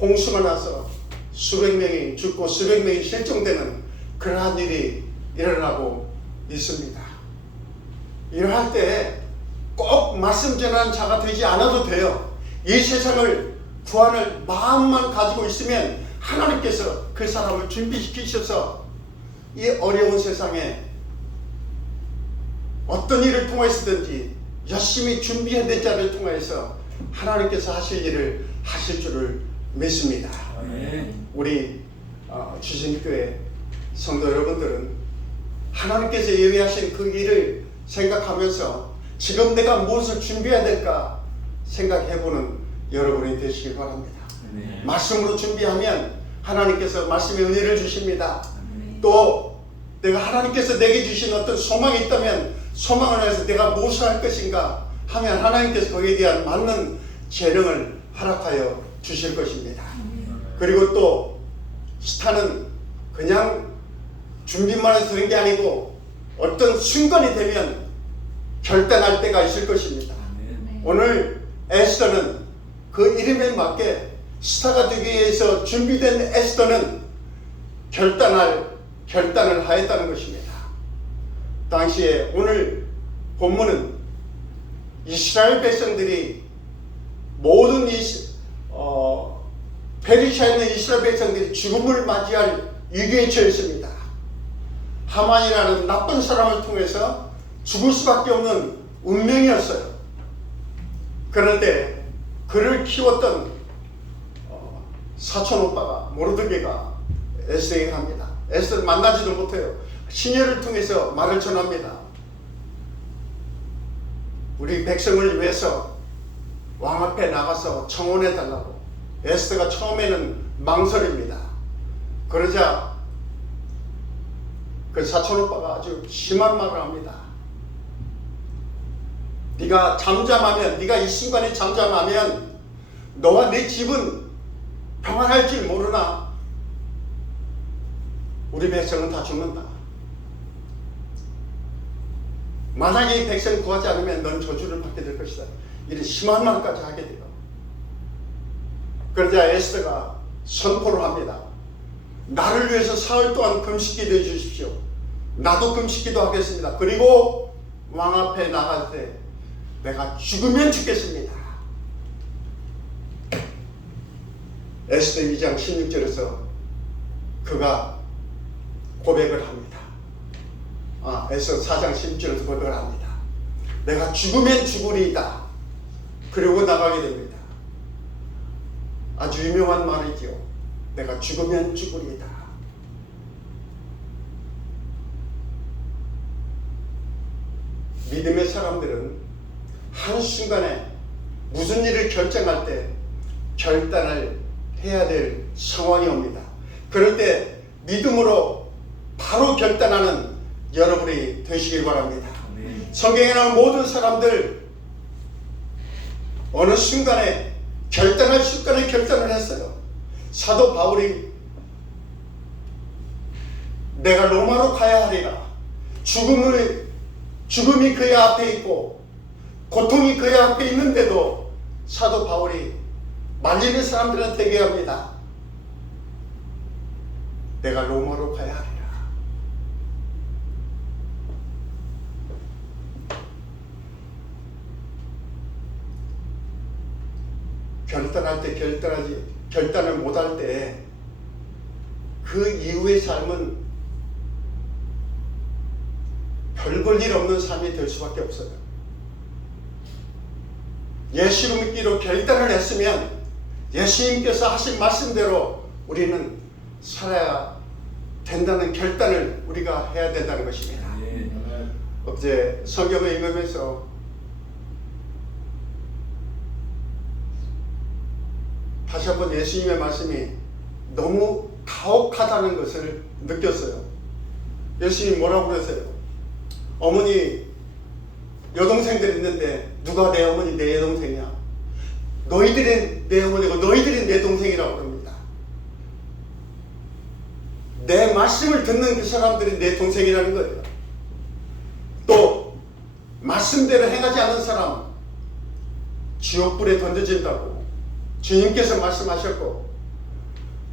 홍수가 나서 수백 명이 죽고 수백 명이 실종되는 그러한 일이 일어나고 있습니다. 이러할 때 꼭 말씀 전하는 자가 되지 않아도 돼요. 이 세상을 구원할 마음만 가지고 있으면 하나님께서 그 사람을 준비시키셔서 이 어려운 세상에 어떤 일을 통해서든지 열심히 준비한 자를 통해서 하나님께서 하실 일을 하실 줄을 믿습니다. 우리 주신교회 성도 여러분들은 하나님께서 예비하신 그 일을 생각하면서 지금 내가 무엇을 준비해야 될까 생각해보는 여러분이 되시길 바랍니다. 말씀으로 준비하면 하나님께서 말씀의 은혜를 주십니다. 또 내가 하나님께서 내게 주신 어떤 소망이 있다면 소망을 해서 내가 무엇을 할 것인가 하면 하나님께서 거기에 대한 맞는 재능을 허락하여 주실 것입니다. 그리고 또 스타는 그냥 준비만 해서 되는 게 아니고 어떤 순간이 되면 결단할 때가 있을 것입니다. 오늘 에스더는 그 이름에 맞게 스타가 되기 위해서 준비된 에스더는 결단을 하였다는 것입니다. 당시에 오늘 본문은 이스라엘 백성들이 모든 페르시아에 있는 이스라엘 백성들이 죽음을 맞이할 위기에 처했습니다. 하만이라는 나쁜 사람을 통해서 죽을 수밖에 없는 운명이었어요. 그런데 그를 키웠던 사촌 오빠가 모르드게가 에스더에게 합니다. 에스더를 만나지도 못해요. 시녀를 통해서 말을 전합니다. 우리 백성을 위해서 왕 앞에 나가서 청혼해 달라고. 에스더가 처음에는 망설입니다. 그러자 그 사촌 오빠가 아주 심한 말을 합니다. 네가 이 순간에 잠잠하면 너와 네 집은 평안할 줄 모르나 우리 백성은 다 죽는다. 만약에 이 백성을 구하지 않으면 넌 저주를 받게 될 것이다. 이런 심한 말까지 하게 돼요. 그러자 에스더가 선포를 합니다. 나를 위해서 사흘 동안 금식기도 해주십시오. 나도 금식기도 하겠습니다. 그리고 왕 앞에 나갈 때 내가 죽으면 죽겠습니다. 에스더 2장 16절에서 그가 고백을 합니다. 에스더 4장 16절에서 고백을 합니다. 내가 죽으면 죽으리이다. 그리고 나가게 됩니다. 아주 유명한 말이죠. 내가 죽으면 죽으리이다. 믿음의 사람들은 한순간에 무슨 일을 결정할 때 결단을 해야 될 상황이 옵니다. 그럴 때 믿음으로 바로 결단하는 여러분이 되시길 바랍니다. 성경에 나온 모든 사람들 어느 순간에 결단할 순간에 결단을 했어요. 사도 바울이 내가 로마로 가야 하리라. 죽음이 그의 앞에 있고 고통이 그의 앞에 있는데도 사도 바울이 말리는 사람들한테 얘기합니다. 내가 로마로 가야 하리라. 결단할 때 결단을 못할 때 그 이후의 삶은 별 볼 일 없는 삶이 될 수밖에 없어요. 예수를 믿기로 결단을 했으면 예수님께서 하신 말씀대로 우리는 살아야 된다는 결단을 우리가 해야 된다는 것입니다. 어제 성경을 읽으면서 다시 한번 예수님의 말씀이 너무 가혹하다는 것을 느꼈어요. 예수님이 뭐라고 그러세요? 어머니 여동생들 있는데 누가 내 어머니 내 여동생이야? 너희들이 내 어머니고 너희들이 내 동생이라고 그럽니다. 내 말씀을 듣는 그 사람들이 내 동생이라는 거예요. 또 말씀대로 행하지 않는 사람 지옥불에 던져진다고 주님께서 말씀하셨고,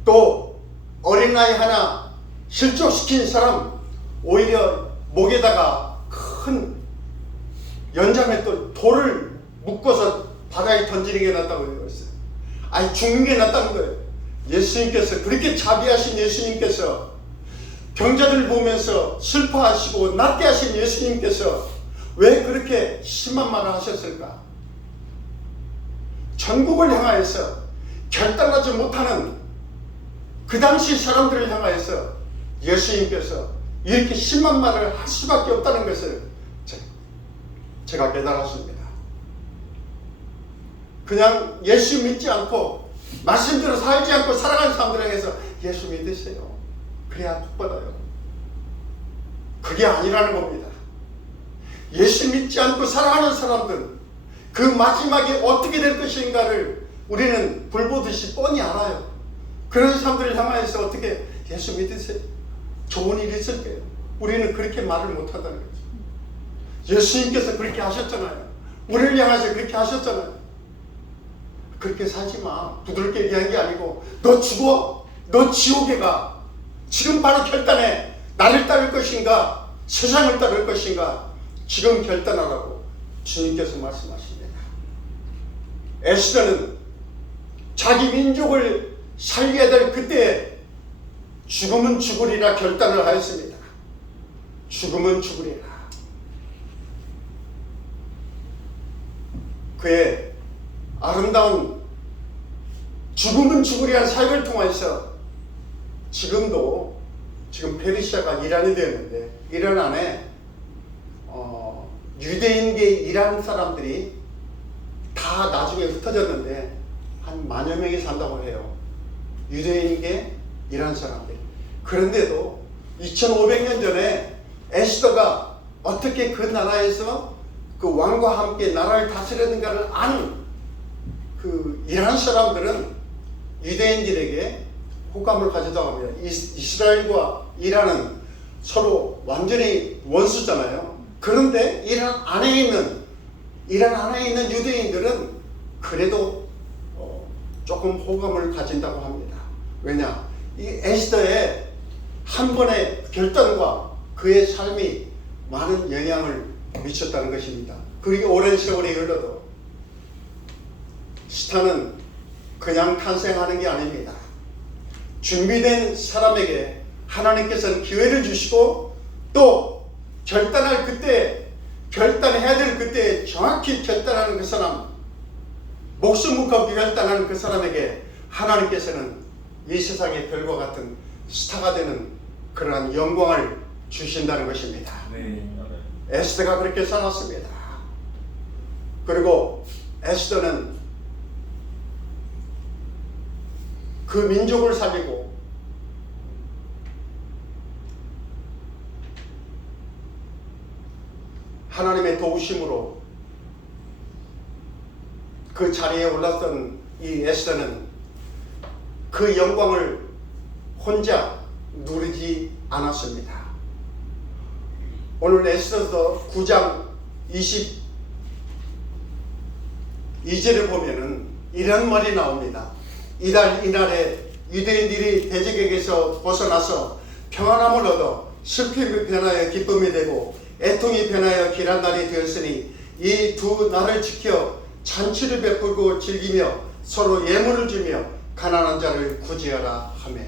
또 어린아이 하나 실족시킨 사람 오히려 목에다가 큰 연장에 또 돌을 묶어서 바다에 던지는 게 낫다고 그랬어요. 아니 죽는 게 낫다는 거예요. 예수님께서 그렇게 자비하신 예수님께서 병자들 보면서 슬퍼하시고 낫게 하신 예수님께서 왜 그렇게 심한 말을 하셨을까? 천국을 향하여서 결단하지 못하는 그 당시 사람들을 향하여서 예수님께서 이렇게 심한 말을 할 수밖에 없다는 것을 제가 깨달았습니다. 그냥 예수 믿지 않고 말씀대로 살지 않고 살아가는 사람들을 향해서 예수 믿으세요. 그래야 복 받아요. 그게 아니라는 겁니다. 예수 믿지 않고 살아가는 사람들, 그 마지막에 어떻게 될 것인가를 우리는 불보듯이 뻔히 알아요. 그런 사람들을 향하여서 어떻게 예수 믿으세요. 좋은 일이 있을 거예요. 우리는 그렇게 말을 못한다는 거죠. 예수님께서 그렇게 하셨잖아요. 우리를 향해서 그렇게 하셨잖아요. 그렇게 살지 마. 부드럽게 얘기한 게 아니고 너 죽어. 너 지옥에 가. 지금 바로 결단해. 나를 따를 것인가 세상을 따를 것인가 지금 결단하라고 주님께서 말씀하십니다. 에스더는 자기 민족을 살려야 될 그때 죽으면 죽으리라 결단을 하였습니다. 죽으면 죽으리라. 그의 아름다운 죽으면 죽으리라는 삶을 통해서 지금 페르시아가 이란이 되었는데 이란 안에 유대인계 이란 사람들이 다 나중에 흩어졌는데 한 10,000여 명이 산다고 해요. 유대인계 이란 사람들. 그런데도 2500년 전에 에스더가 어떻게 그 나라에서 그 왕과 함께 나라를 다스렸는가를 아는 그 이란 사람들은 유대인들에게 호감을 가졌다고 합니다. 이스라엘과 이란은 서로 완전히 원수잖아요. 그런데 이란 안에 있는 유대인들은 그래도 조금 호감을 가진다고 합니다. 왜냐? 이 에스더의 한 번의 결단과 그의 삶이 많은 영향을 미쳤다는 것입니다. 그리고 오랜 세월이 흘러도 스타는 그냥 탄생하는 게 아닙니다. 준비된 사람에게 하나님께서는 기회를 주시고 또 결단해야 될 그때 정확히 결단하는 그 사람, 목숨 묶어 결단하는 그 사람에게 하나님께서는 이 세상의 별과 같은 스타가 되는 그러한 영광을 주신다는 것입니다. 에스더가 그렇게 살았습니다. 그리고 에스더는 그 민족을 살리고 하나님의 도우심으로 그 자리에 올랐던 이 에스더는 그 영광을 혼자 누리지 않았습니다. 오늘 에스더서 9장 22절을 보면은 이런 말이 나옵니다. 이날에 유대인들이 대적에게서 벗어나서 평안함을 얻어 슬픔이 변하여 기쁨이 되고 애통이 변하여 길한 날이 되었으니 이 두 날을 지켜 잔치를 베풀고 즐기며 서로 예물을 주며 가난한 자를 구제하라 하며.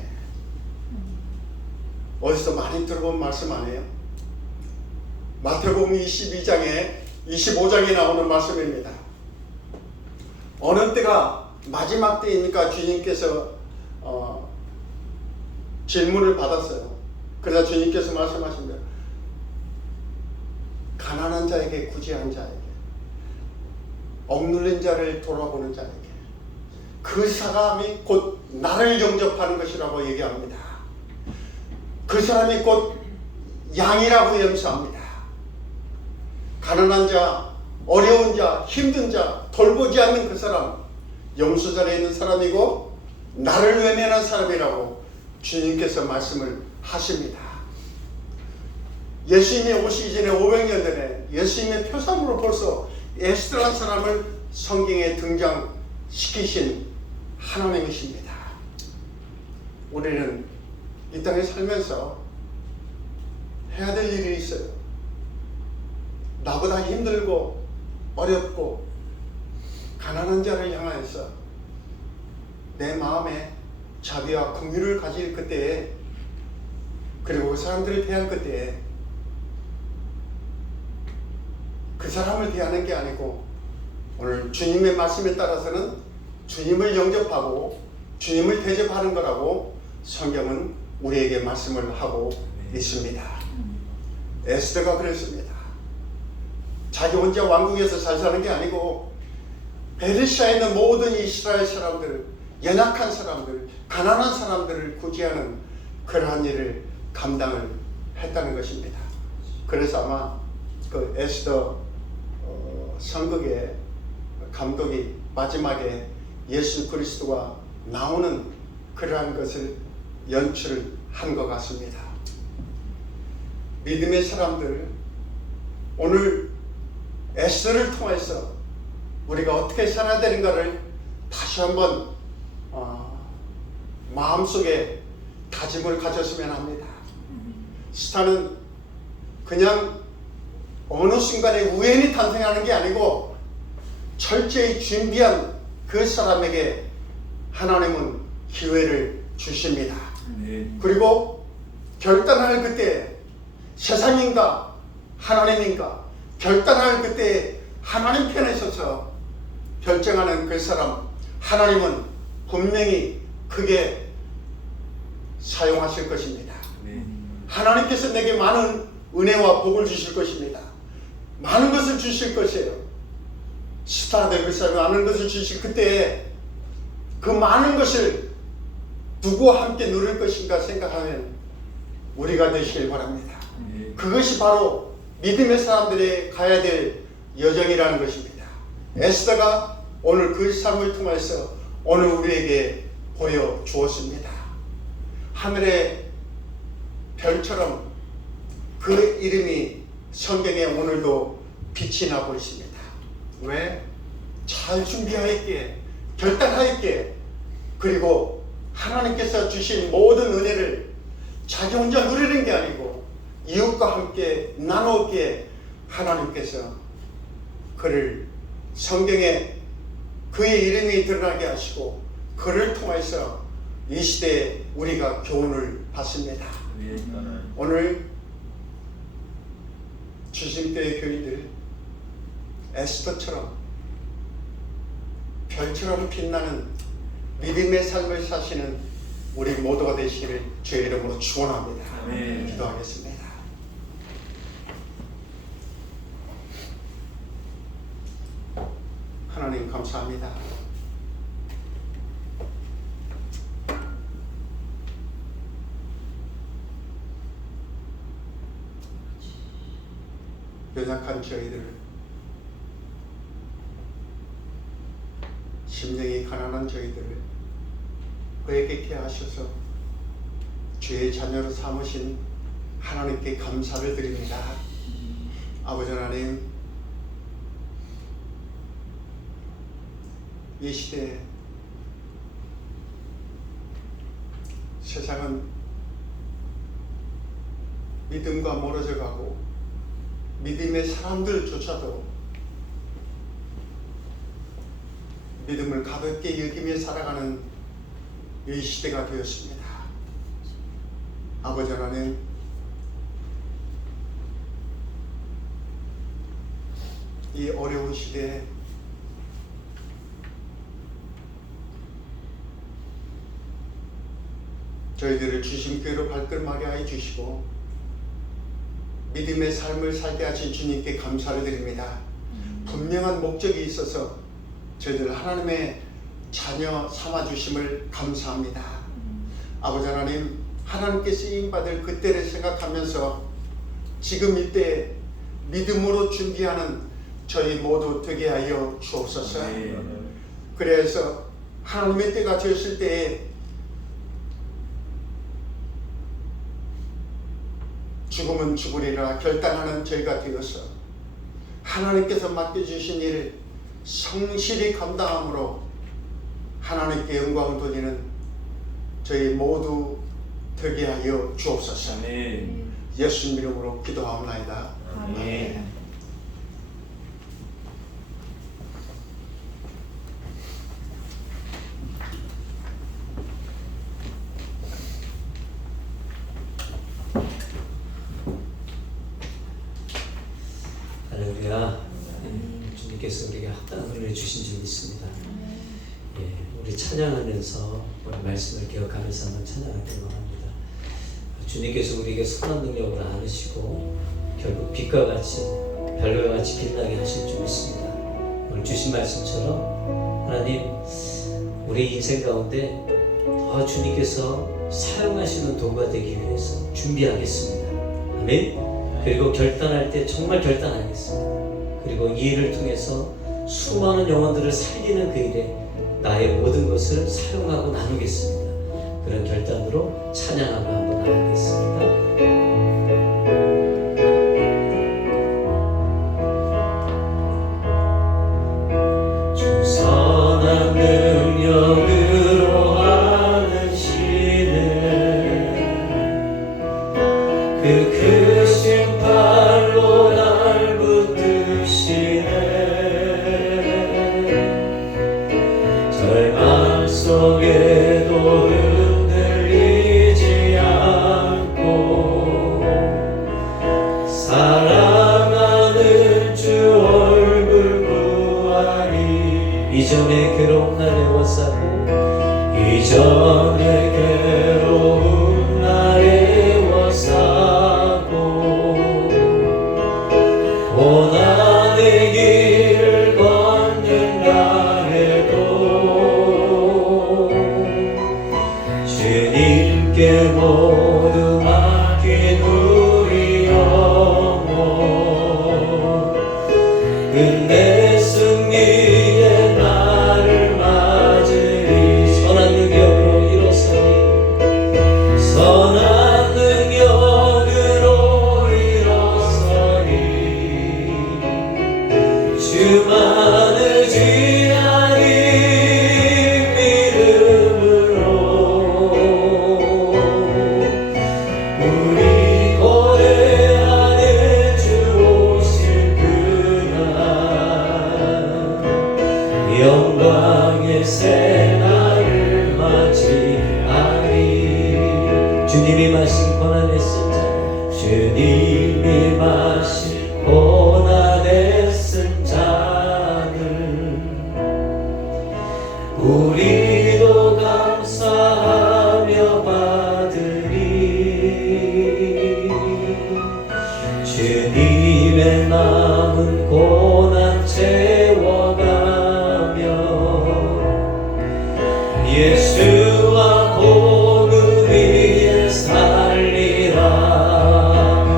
어디서 많이 들어본 말씀 아니에요? 마태복음 22장에 25장에 나오는 말씀입니다. 어느 때가 마지막 때이니까 주님께서 질문을 받았어요. 그러자 주님께서 말씀하십니다. 가난한 자에게, 구제한 자에게, 억눌린 자를 돌아보는 자에게 그 사람이 곧 나를 영접하는 것이라고 얘기합니다. 그 사람이 곧 양이라고 염소합니다. 가난한 자, 어려운 자, 힘든 자, 돌보지 않는 그 사람, 염소자리에 있는 사람이고 나를 외면한 사람이라고 주님께서 말씀을 하십니다. 예수님이 오시기 전에 500년 전에 예수님의 표상으로 벌써 에스더라는 사람을 성경에 등장시키신 하나님이십니다. 우리는 이 땅에 살면서 해야 될 일이 있어요. 나보다 힘들고 어렵고 가난한 자를 향하여서 내 마음에 자비와 긍휼을 가질 그때에, 그리고 그 사람들을 대할 그때에 그 사람을 대하는 게 아니고 오늘 주님의 말씀에 따라서는 주님을 영접하고 주님을 대접하는 거라고 성경은 우리에게 말씀을 하고 있습니다. 에스더가 그랬습니다. 자기 혼자 왕국에서 잘 사는 게 아니고 베르시아에 있는 모든 이스라엘 사람들, 연약한 사람들, 가난한 사람들을 구제하는 그러한 일을 감당을 했다는 것입니다. 그래서 아마 그 에스더 선극의 감독이 마지막에 예수 그리스도가 나오는 그러한 것을 연출한 것 같습니다. 믿음의 사람들, 오늘 에스더를 통해서 우리가 어떻게 살아야 되는가를 다시 한번 마음속에 다짐을 가졌으면 합니다. 스타는 그냥 어느 순간에 우연히 탄생하는 게 아니고 철저히 준비한 그 사람에게 하나님은 기회를 주십니다. 그리고 결단할 그때 세상인가 하나님인가 결단할 그때 하나님 편에 서서 결정하는 그 사람, 하나님은 분명히 크게 사용하실 것입니다. 하나님께서 내게 많은 은혜와 복을 주실 것입니다. 많은 것을 주실 것이에요. 스타 되고 많은 것을 주실 그때 그 많은 것을 누구와 함께 누릴 것인가 생각하면 우리가 되시길 바랍니다. 그것이 바로 믿음의 사람들이 가야 될 여정이라는 것입니다. 에스더가 오늘 그 삶을 통해서 오늘 우리에게 보여주었습니다. 하늘의 별처럼 그 이름이 성경에 오늘도 빛이 나고 있습니다. 왜? 잘 준비하였기에, 결단하였기에, 그리고 하나님께서 주신 모든 은혜를 자기 혼자 누리는 게 아니고 이웃과 함께 나누었기에 하나님께서 그를 성경에 그의 이름이 드러나게 하시고 그를 통해서 이 시대에 우리가 교훈을 받습니다. 오늘 주심교회 교인들 에스더처럼 별처럼 빛나는 믿음의 삶을 사시는 우리 모두가 되시기를 주의 이름으로 축원합니다. 기도하겠습니다. 하나님 감사합니다. 연약한 저희들, 심령이 가난한 저희들을 회개케 하셔서 주의 자녀로 삼으신 하나님께 감사를 드립니다. 아버지 하나님, 이 시대에 세상은 믿음과 멀어져 가고 믿음의 사람들조차도 믿음을 가볍게 여기며 살아가는 이 시대가 되었습니다. 아버지 하나님, 이 어려운 시대에 저희들을 주심교회로 발걸음하게 하여 주시고 믿음의 삶을 살게 하신 주님께 감사를 드립니다. 분명한 목적이 있어서 저희들 하나님의 자녀 삼아주심을 감사합니다. 아버지 하나님, 하나님께 쓰임받을 그때를 생각하면서 지금 이때 믿음으로 준비하는 저희 모두 되게 하여 주옵소서. 그래서 하나님의 때가 되었을 때에 죽으면 죽으리라 결단하는 저희가 되어서 하나님께서 맡겨주신 일을 성실히 감당함으로 하나님께 영광을 돌리는 저희 모두 되게 하여 주옵소서. 아멘. 예수님 이름으로 기도하옵나이다. 아멘. 할렐루야. 주님께서 우리에게 합당한 은혜 주신 줄 믿습니다. 예, 우리 찬양하면서 우리 말씀을 기억하면서 한번 찬양하기를 원합니다. 주님께서 우리에게 선한 능력을 안으시고 결국 빛과 같이 별과 같이 빛나게 하실 줄 믿습니다. 오늘 주신 말씀처럼 하나님, 우리 인생 가운데 주님께서 사용하시는 도구가 되기 위해서 준비하겠습니다. 아멘. 그리고 결단할 때 정말 결단하겠습니다. 그리고 이 일을 통해서 수많은 영혼들을 살리는 그 일에 나의 모든 것을 사용하고 나누겠습니다. 그런 결단으로 찬양하고 한번 나가겠습니다. 주 선한 능력으로 하시네 그 크신 팔로 날 붙드시네 절망 속에도 흔들리지 않고 사랑하는 주 얼굴 보아니 이전의 괴로움 날 애워싸고 이전의 괴로움 날 애워싸고 고난의 길을 걷는다 해도 주님께 모두 맡긴 우리 영혼 끝내 승리의 날을 맞으리 선한 능력으로 일어서니 선한 능력으로 일어서니 주만 의지하니 믿음으로 우리 고뇌하는 주 오실 그날 영광의 새날을 맞이하리 주님이 마신 고난의 쓴 잔 주님이 마신 고난의 쓴 잔을 우리도 감사하며 받으리 주님의 남은 고난 채워가며 예수와 복음 위에 살리라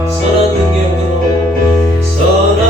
선한 능력으로 선한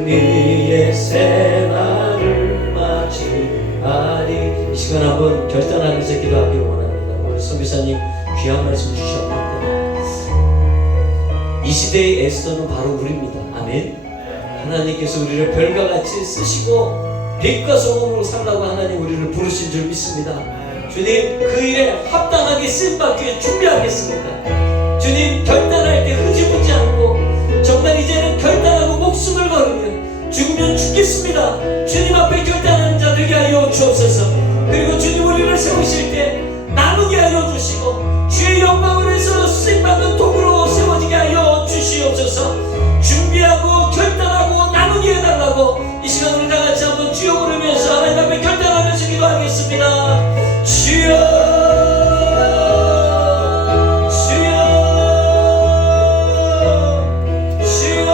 승리의 새날을 맞이하리. 이 시간 한번 결단하면서 기도하기를 원합니다. 오늘 선교사님 귀한 말씀 주셨는데 이 시대의 에스더는 바로 우리입니다. 아멘. 하나님께서 우리를 별과 같이 쓰시고 빛과 소금으로 살라고 하나님 우리를 부르신 줄 믿습니다. 주님, 그 일에 합당하게 쓰임받기 위해 준비하겠습니다. 주님, 결단할 때 흐지부지 않고 정말 이제는 결단하고 목숨을 걸으며 죽으면 죽겠습니다. 주님 앞에 결단하는 자 되게 하여 주옵소서. 그리고 주님, 우리를 세우실 때 나누게 하여 주시고 주의 영광을 위해서 쓰임받는 도구로 세워지게 하여 주시옵소서. 준비하고 결단하고 나누게 해달라고 이 시간 우리 다같이 한번 주여 부르면서 하나님 앞에 결단하면서 기도하겠습니다. 주여, 주여, 주여.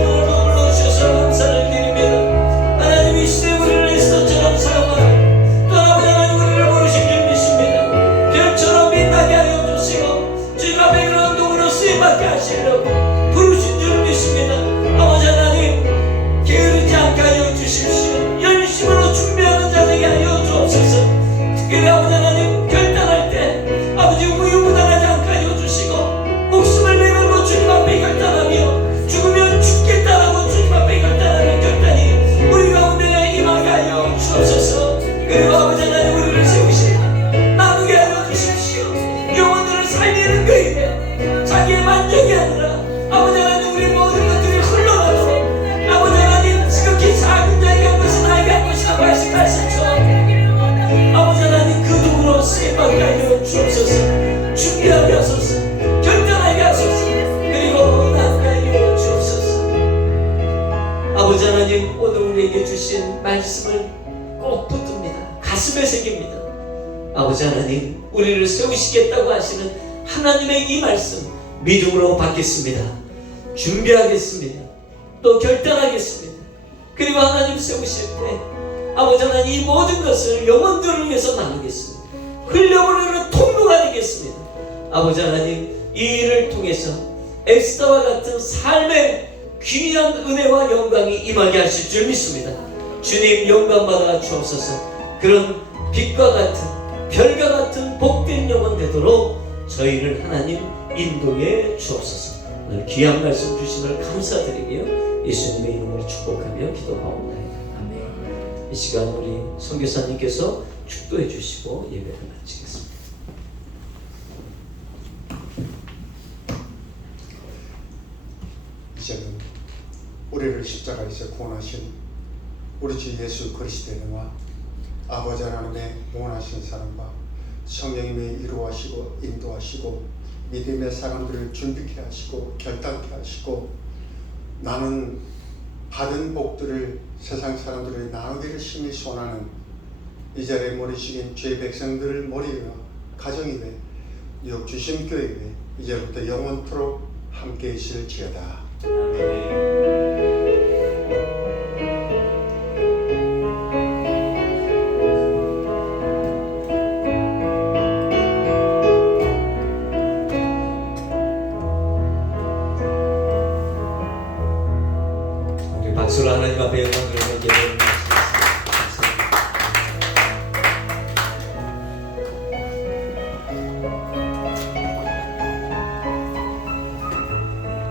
오늘도 불러주셔서 감사를 드립니다. 하나님, 이 시대 우리를 에스더처럼 사용하라. 또 하나님 우리를 부르신 줄 믿습니다. 별처럼 빛나게 하여 주시고 주님 앞에 그런 도구로 쓰임받게 하시려고 부르신 줄 믿습니다. 아버지 하나님, 게으르지 않게 하여 주십시오. 열심으로 준비하는 자 되게 하여 주옵소서. 특별히 아버지 하나님, 결단할 때 아버지 우유부단하지 않게 하여 주시고 목숨을 내걸고 주님 앞에 결단하며 죽으면 죽겠다라고 주님 앞에 결단하는 결단이 우리 가운데 임하게 하여 주옵소서. 그리고 아버지 하나님, 우리를 세우시고 나누게 하여 주십시오. 영혼들을 살리는 그 일에 자기의 만족이 아니라 아버지 하나님, 우리 모든 것들이 흘러가도록 아버지 하나님, 지극히 작은 자에게 한 것은 나에게 한 것이라고 말씀하셨죠. 아버지 하나님, 그 도구로 쓰임받게 하여 주옵소서. 준비하게 하소서. 결단하게 하소서. 그리고 나누게 하여 주옵소서. 아버지 하나님, 오늘 우리에게 주신 말씀을 꼭 붙듭니다. 가슴에 새깁니다. 아버지 하나님, 우리를 세우시겠다고 하시는 하나님의 이 말씀 믿음으로 받겠습니다. 준비하겠습니다. 또 결단하겠습니다. 그리고 하나님 세우실 때 아버지 하나님, 이 모든 것을 영혼들을 위해서 나누겠습니다. 흘려보내는 통로가 되겠습니다. 아버지 하나님, 이 일을 통해서 에스더와 같은 삶의 귀한 은혜와 영광이 임하게 하실 줄 믿습니다. 주님, 영광 받아 주옵소서. 그런 빛과 같은 별과 같은 복된 영혼 되도록 저희를 하나님 인도해 주옵소서. 오늘 귀한 말씀 주심을 감사드리며 예수님의 이름으로 축복하며 기도하옵나이다. 아멘. 이 시간 우리 선교사님께서 축도해 주시고 예배를 마치겠습니다. 이제는 우리를 십자가에서 구원하신 우리 주 예수 그리스도의 은혜와 아버지 하나님의 무한하신 사랑과 성령님의 이루하시고 인도하시고 믿음의 사람들을 준비케 하시고 결단케 하시고 나는 받은 복들을 세상 사람들에게 나누기를 심히 소원하는 이 자리에 머리 숙인 주의 백성들을 머리와 가정이 돼 뉴욕 주심교회에 이제부터 영원토록 함께 있을지어다. 박수로 하나님 앞에 영광 돌리는